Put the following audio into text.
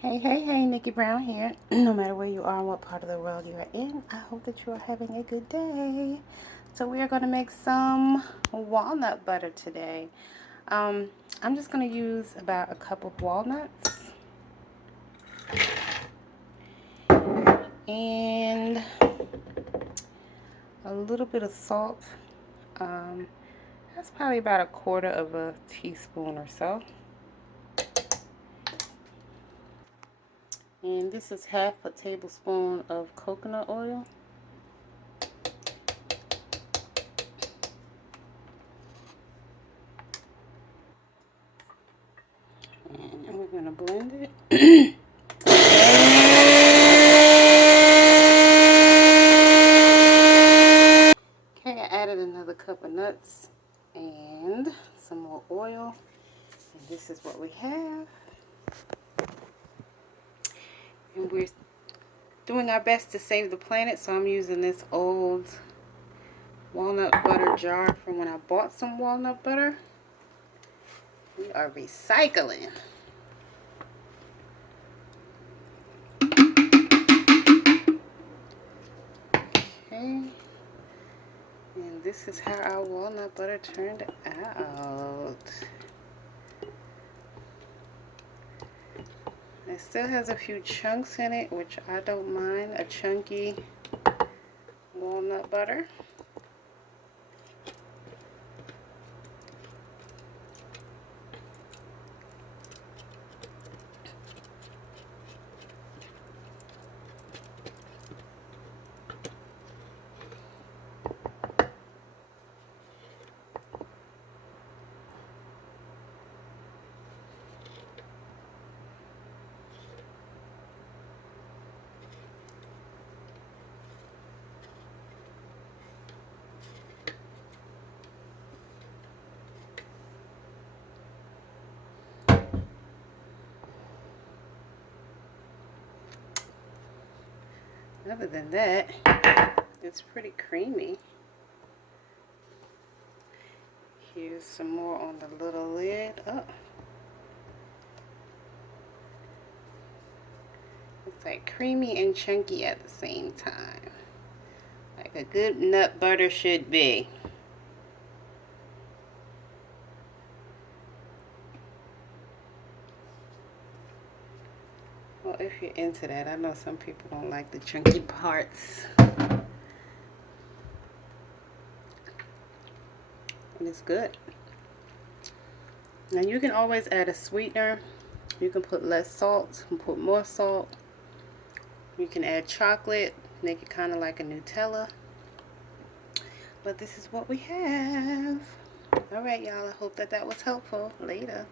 Hey, Nikki Brown here. No matter where you are and what part of the world you are in, I hope that you are having a good day. So we are going to make some walnut butter today. I'm just going to use about a cup of walnuts and a little bit of salt. That's probably about a quarter of a teaspoon or so. And this is half a tablespoon of coconut oil. And we're going to blend it. Okay, I added another cup of nuts and some more oil. And this is what we have. And we're doing our best to save the planet, so I'm using this old walnut butter jar from when I bought some walnut butter. We are recycling. Okay. And this is how our walnut butter turned out. It still has a few chunks in it, which I don't mind. A chunky walnut butter. Other than that, it's pretty creamy. Here's some more on the little lid. Oh. It's like creamy and chunky at the same time. Like a good nut butter should be. Well, if you're into that, I know some people don't like the chunky parts. And it's good. Now you can always add a sweetener. You can put less salt, you can put more salt. You can add chocolate, make it kind of like a Nutella. But this is what we have. Alright, y'all. I hope that was helpful. Later.